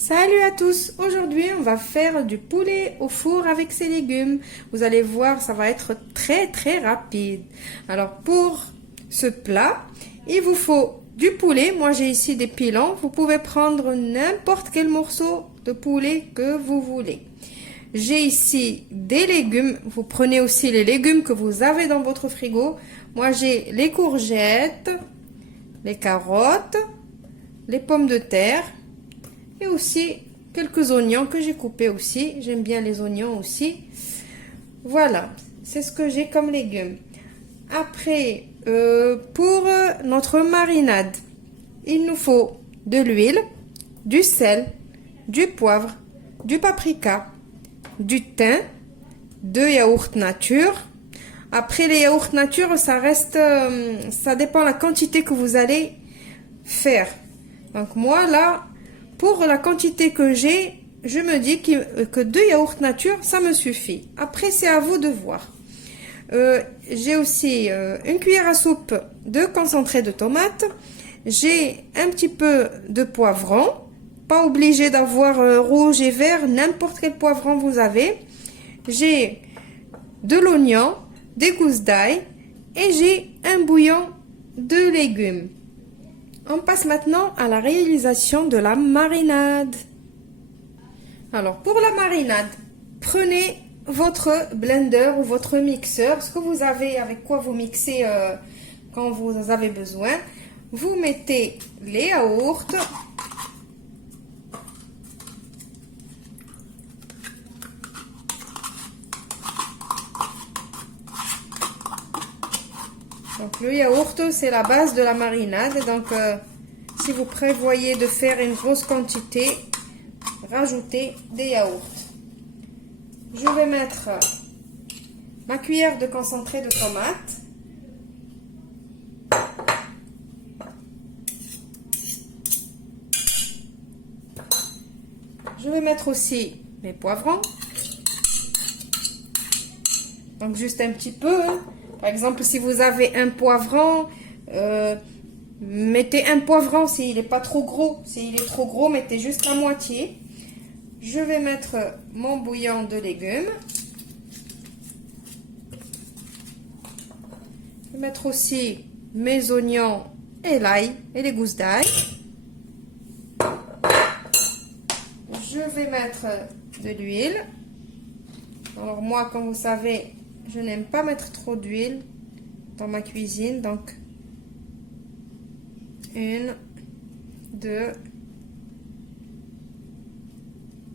Salut à tous! Aujourd'hui, on va faire du poulet au four avec ses légumes. Vous allez voir, ça va être très rapide. Alors, pour ce plat, il vous faut du poulet. Moi, j'ai ici des pilons. Vous pouvez prendre n'importe quel morceau de poulet que vous voulez. J'ai ici des légumes. Vous prenez aussi les légumes que vous avez dans votre frigo. Moi, j'ai les courgettes, les carottes, les pommes de terre. Et aussi quelques oignons que j'ai coupés aussi. J'aime bien les oignons aussi. Voilà, c'est ce que j'ai comme légumes. Après, pour notre marinade, il nous faut de l'huile, du sel, du poivre, du paprika, du thym, 2 yaourts nature. Après les yaourts nature, ça reste, ça dépend de la quantité que vous allez faire. Donc moi là, pour la quantité que j'ai, je me dis que 2 yaourts nature, ça me suffit. Après, c'est à vous de voir. J'ai aussi une cuillère à soupe de concentré de tomate. J'ai un petit peu de poivron. Pas obligé d'avoir rouge et vert, n'importe quel poivron vous avez. J'ai de l'oignon, des gousses d'ail et j'ai un bouillon de légumes. On passe maintenant à la réalisation de la marinade. Alors, pour la marinade, prenez votre blender ou votre mixeur, ce que vous avez, avec quoi vous mixez quand vous en avez besoin. Vous mettez les yaourts. Donc le yaourt, c'est la base de la marinade. Donc si vous prévoyez de faire une grosse quantité, rajoutez des yaourts. Je vais mettre ma cuillère de concentré de tomate. Je vais mettre aussi mes poivrons. Donc juste un petit peu, hein. Par exemple, si vous avez un poivron, mettez un poivron s'il n'est pas trop gros. S'il est trop gros, mettez juste la moitié. Je vais mettre mon bouillon de légumes. Je vais mettre aussi mes oignons et l'ail et les gousses d'ail. Je vais mettre de l'huile. Alors moi, comme vous savez, je n'aime pas mettre trop d'huile dans ma cuisine, donc 1, 2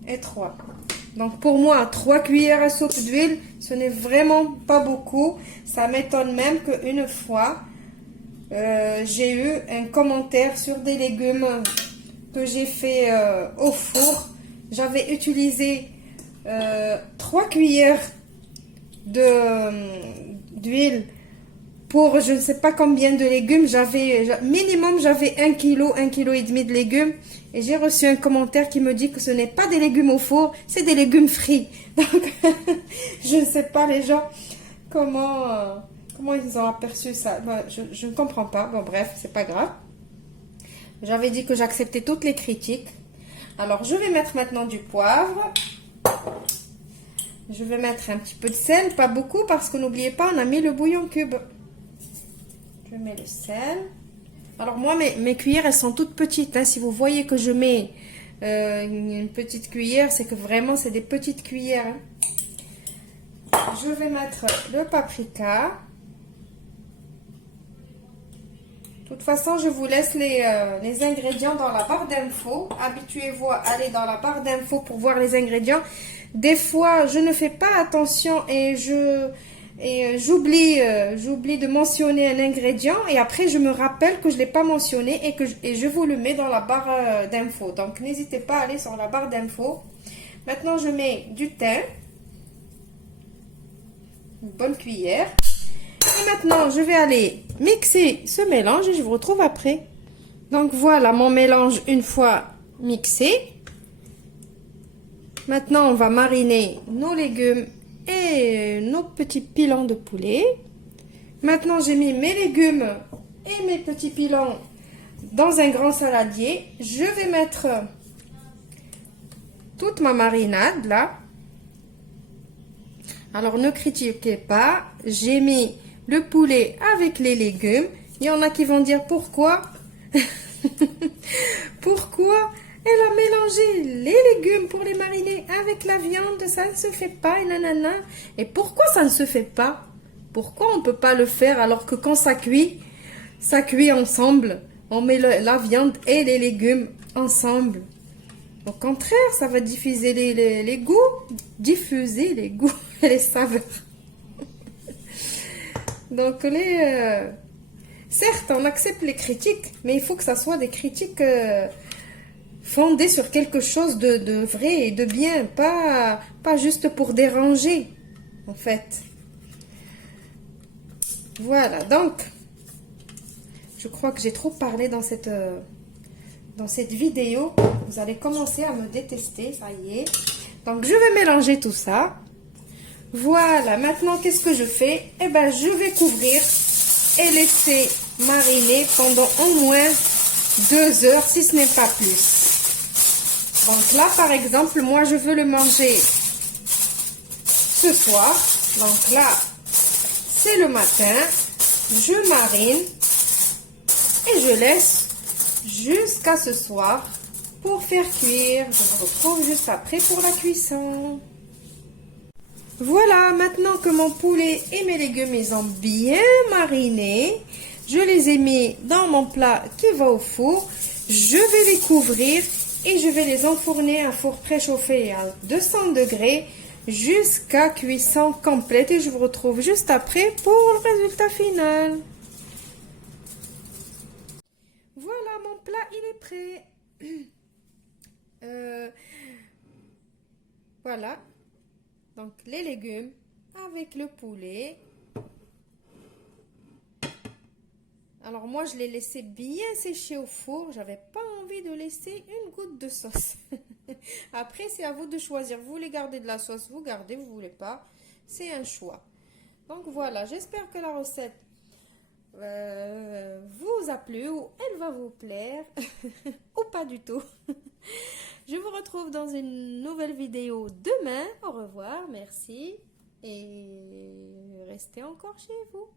et 3. Donc pour moi, 3 cuillères à soupe d'huile, ce n'est vraiment pas beaucoup. Ça m'étonne même qu'une fois, j'ai eu un commentaire sur des légumes que j'ai fait au four. J'avais utilisé 3 cuillères d'huile pour je ne sais pas combien de légumes. Minimum j'avais 1 kg, 1,5 kg de légumes, et j'ai reçu un commentaire qui me dit que ce n'est pas des légumes au four, c'est des légumes frits. Donc je ne sais pas les gens comment ils ont aperçu ça. Je ne comprends pas. Bon bref, c'est pas grave. J'avais dit que j'acceptais toutes les critiques. Alors je vais mettre maintenant du poivre. Je vais mettre un petit peu de sel, pas beaucoup, parce que n'oubliez pas, on a mis le bouillon cube. Je mets le sel. Alors moi, mes cuillères, elles sont toutes petites, hein. Si vous voyez que je mets une petite cuillère, c'est que vraiment, c'est des petites cuillères, hein. Je vais mettre le paprika. De toute façon, je vous laisse les ingrédients dans la barre d'infos. Habituez-vous à aller dans la barre d'infos pour voir les ingrédients. Des fois, je ne fais pas attention et j'oublie de mentionner un ingrédient, et après je me rappelle que je ne l'ai pas mentionné et je vous le mets dans la barre d'infos. Donc n'hésitez pas à aller sur la barre d'infos. Maintenant, je mets du thym, une bonne cuillère. Et maintenant, je vais aller mixer ce mélange et je vous retrouve après. Donc voilà mon mélange une fois mixé. Maintenant, on va mariner nos légumes et nos petits pilons de poulet. Maintenant, j'ai mis mes légumes et mes petits pilons dans un grand saladier. Je vais mettre toute ma marinade là. Alors ne critiquez pas, j'ai mis le poulet avec les légumes. Il y en a qui vont dire pourquoi? Pourquoi elle a mélangé les légumes pour les mariner avec la viande? Ça ne se fait pas et nanana. Et pourquoi ça ne se fait pas? Pourquoi on ne peut pas le faire alors que quand ça cuit ensemble. On met la viande et les légumes ensemble. Au contraire, ça va diffuser les goûts, diffuser les goûts et les saveurs. Donc, certes, on accepte les critiques, mais il faut que ça soit des critiques fondées sur quelque chose de vrai et de bien, pas juste pour déranger, en fait. Voilà, donc, je crois que j'ai trop parlé dans cette vidéo. Vous allez commencer à me détester, ça y est. Donc, je vais mélanger tout ça. Voilà, maintenant, qu'est-ce que je fais? Eh ben, je vais couvrir et laisser mariner pendant au moins 2 heures, si ce n'est pas plus. Donc là, par exemple, moi, je veux le manger ce soir. Donc là, c'est le matin. Je marine et je laisse jusqu'à ce soir pour faire cuire. Je vous retrouve juste après pour la cuisson. Voilà, maintenant que mon poulet et mes légumes ils ont bien mariné, je les ai mis dans mon plat qui va au four. Je vais les couvrir et je vais les enfourner à un four préchauffé à 200 degrés jusqu'à cuisson complète. Et je vous retrouve juste après pour le résultat final. Voilà, mon plat il est prêt. Voilà. Donc, les légumes avec le poulet. Alors, moi, je l'ai laissé bien sécher au four. J'avais pas envie de laisser une goutte de sauce. Après, c'est à vous de choisir. Vous voulez garder de la sauce, vous gardez. Vous voulez pas, c'est un choix. Donc, voilà. J'espère que la recette vous a plu ou elle va vous plaire. Ou pas du tout. Je vous retrouve dans une nouvelle vidéo demain. Au revoir, merci et restez encore chez vous.